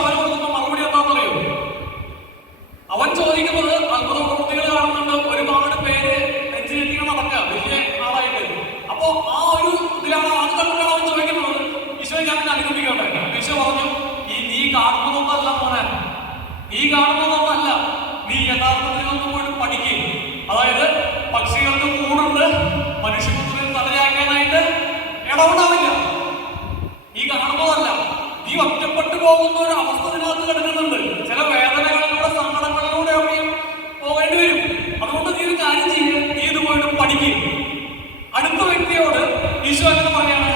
അവന് കൊടുക്കുന്ന മറുപടി എന്താണെന്ന് അറിയോ? അവൻ ചോദിക്കുന്നത് അത്ഭുത പ്രവൃത്തികൾ കാണുന്നുണ്ട്, ഒരുപാട് പേര് നെഞ്ചിലെത്തികൾ നടക്കുക വലിയ ആളായിട്ട്. അപ്പോ ആ ഒരു ഇതിലാണ് അത് കണ്ടിട്ടാണ് അവൻ ചോദിക്കുന്നത്, ഈശോ ഞാൻ അനുഗമിക്കട്ടെ? ഈശോ പറഞ്ഞു, നീ കാണുന്നതൊന്നല്ല മോനെ, നീ കാണുന്നതൊന്നല്ല, നീ യഥാർത്ഥത്തിൽ ഒന്നും പോയിട്ട് പഠിക്കുക. അതായത് പക്ഷികൾക്ക് കൂടുണ്ട്, മനുഷ്യപുത്രന് തലയാക്കാനായിട്ട് ഇടപെടാവില്ല. നീ കാണുന്നതല്ല, നീ ഒറ്റപ്പെട്ടു പോകുന്ന ഒരു അവസ്ഥ ഇതിനകത്ത് കിടക്കുന്നുണ്ട്. ചില വേദനകളിലൂടെ സങ്കടങ്ങളിലൂടെ ഒക്കെ പോകേണ്ടി വരും. അതുകൊണ്ട് നീ ഒരു കാര്യം ചെയ്യുക, നീ ഇത് പോയിട്ട് പഠിക്കുക. അടുത്ത വ്യക്തിയോട് ഈശോ എന്ന് പറയാണ്,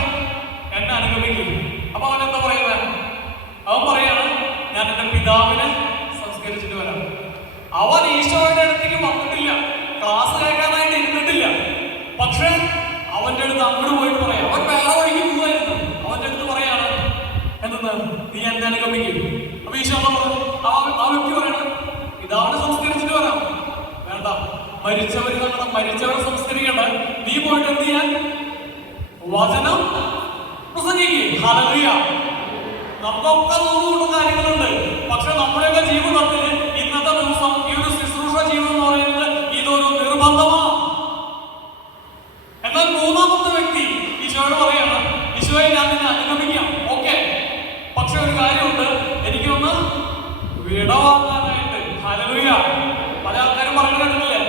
എന്നെ അനുഗമിക്കും. അപ്പൊ അവൻ എന്താ പറയുന്നത്? അവൻ പറയാണ്, ഞാൻ എന്റെ പിതാവിനെ സംസ്കരിച്ചിട്ട് വരാം. അവൻ ഈശോയുടെ അടുത്തേക്ക് വന്നിട്ടില്ല, ക്ലാസ് കേൾക്കാനായിട്ട് ഇരുന്നിട്ടില്ല. പക്ഷെ അവന്റെ അടുത്ത് അങ്ങോട്ട് പോയിട്ട് പറയാം, അവൻ വേറെ വഴിക്ക് പോവായിരുന്നു. അവന്റെ അടുത്ത് പറയാണ്, എന്തെന്ന്, നീ എന്നെ അനുഗമിക്കും. അപ്പൊ ഈശോ ആ വ്യക്തി പറയണം, പിതാവിനെ സംസ്കരിച്ചിട്ട് വരാം. വേണ്ട, മരിച്ചവരെ സംസ്കരിക്കണ്ട, നീ പോയിട്ട് എന്ത് ചെയ്യാൻ? വചനം പ്രസംഗിക്കുക. ഹല്ലേലൂയ. നമുക്കൊക്കെ തോന്നുന്ന കാര്യങ്ങളുണ്ട്. പക്ഷെ നമ്മുടെയൊക്കെ ജീവിതത്തിൽ ഇന്നത്തെ ദിവസം ഈ ഒരു ശുശ്രൂഷ ജീവിതം എന്ന് പറയുന്നത് ഇതൊരു നിർബന്ധമാണ്. എന്നാൽ മൂന്നാമത്തെ വ്യക്തി ഈശോയോട് പറയാണ്, ഈശോയെ ഞാൻ നിന്നെ അനുഗമിക്കാം, ഓക്കെ, പക്ഷെ ഒരു കാര്യമുണ്ട്, എനിക്കൊന്ന് വിടവാങ്ങാനായിട്ട്. ഹല്ലേലൂയ. പല ആൾക്കാരും പറഞ്ഞു കേട്ടിട്ടില്ലേ,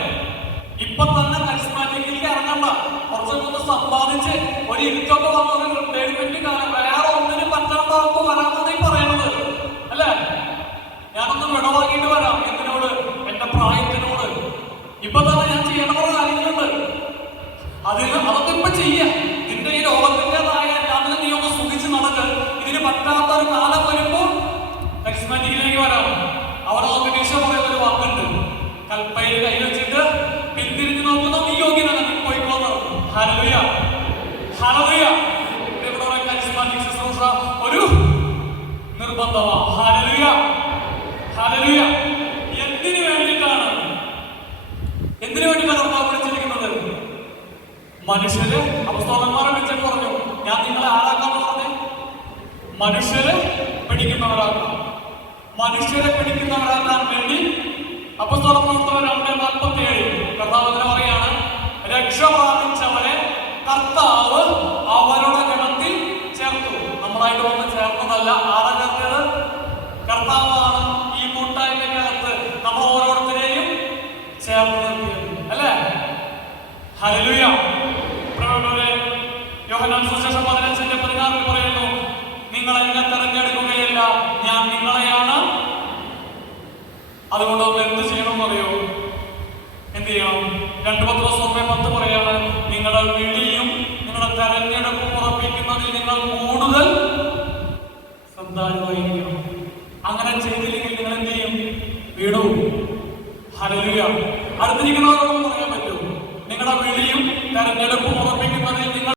ഇപ്പൊ തന്നെ കരിസ്മാറ്റിക്കിലേക്ക് ഇറങ്ങണ്ട, കുറച്ചൊക്കെ സമ്പാദിച്ച് ഒരു ഇരുത്തൊക്കെ വന്നത് റിട്ടയർമെന്റ് വേറെ ഒന്നിനും പറ്റാണ്ടാവുമ്പോ വരാമെന്നാണ് ഈ പറയുന്നത് അല്ലേ? ഞാനൊന്ന് വിടവാങ്ങിയിട്ട് വരാം. എന്തിനോട്? എന്റെ പ്രായത്തിനോട്. ഇപ്പൊ തന്നെ ഞാൻ ചെയ്യേണ്ട കുറെ കാര്യങ്ങളുണ്ട്. അതൊക്കെ ഇപ്പൊ ചെയ്യാ. നിന്റെ ഈ ലോകത്തിൻ്റെതായ അതിന് നീ ഒന്ന് സുഖിച്ച് നടക്ക്. ഇതിന് പറ്റാത്ത ഒരു കാലം വരുമ്പോ കരിസ്മാറ്റിക്കിലേക്ക് വരാം. അവരൊക്കെ ഈശോ പറയുന്ന ഒരു വാക്കുണ്ട്, കൽപ്പയിൽ കൈ വെച്ചിട്ട് പിന്തിരിഞ്ഞു നോക്കുന്ന നീ യോഗ്യനാണ്, നീ പോയിക്കോന്ന് പറഞ്ഞു. ഹല്ലേലൂയ. ഹല്ലേലൂയ. ഇവിടെ കരിസ്മാറ്റിക് ശുശ്രൂഷ ഒരു നിർബന്ധമാണ്. ഹല്ലേലൂയ. ഹല്ലേലൂയ. എന്തിനു വേണ്ടിയിട്ടാണ് കർത്താവ് വിളിച്ചിരിക്കുന്നത്? മനുഷ്യരെ അപ്പോസ്തലന്മാരെ വിളിച്ചിട്ട് പറഞ്ഞു, ഞാൻ നിങ്ങളെ ആരാക്കാന്ന് പറഞ്ഞേ? മനുഷ്യരെ പിടിക്കുന്നവരാക്കാം. മനുഷ്യരെ പിടിക്കുന്നവരാക്കാൻ വേണ്ടി അപ്പോസ്തലപ്രവർത്തനം 2:47 കർത്താവ് പറയാണ്, രക്ഷ പ്രാപിച്ചവരെ കർത്താവ് അവരുടെ ഗണത്തിൽ ചേർത്തു. നമ്മളായിട്ട് വന്ന് ചേർന്നതല്ല. ആരാ ചേർത്തത്? കർത്താവാണ് ഈ കൂട്ടായ്മയ്ക്കകത്ത് നമ്മൾ ഓരോരുത്തരെയും ചേർത്ത് നിർത്തിയത് അല്ലേ? ഹല്ലേലൂയ. യോഹന്നാൻ സുവിശേഷം 15:16 പറയുന്നു, നിങ്ങൾ എന്നെ തെരഞ്ഞെടുക്കുകയില്ല, ഞാൻ നിങ്ങളെയാണ്. അതുകൊണ്ട് നമ്മൾ എന്ത് ചെയ്യണമെന്ന് അറിയോ? എന്ത് ചെയ്യണം? 2 പത്രോസ് 1:10 പറയാണ്, നിങ്ങളുടെ വിളിയും നിങ്ങളുടെ തെരഞ്ഞെടുപ്പും ഉറപ്പിക്കുന്നതിൽ നിങ്ങൾ കൂടുതൽ ശ്രദ്ധാലുവായിരിക്കണം. അങ്ങനെ ചെയ്തില്ലെങ്കിൽ നിങ്ങൾ എന്ത് ചെയ്യും? വീണു. ഹല്ലേലൂയ. അടുത്തിരിക്കുന്നവരോടൊന്നും പറയാൻ പറ്റൂ, നിങ്ങളുടെ വിളിയും തെരഞ്ഞെടുപ്പും ഉറപ്പിക്കും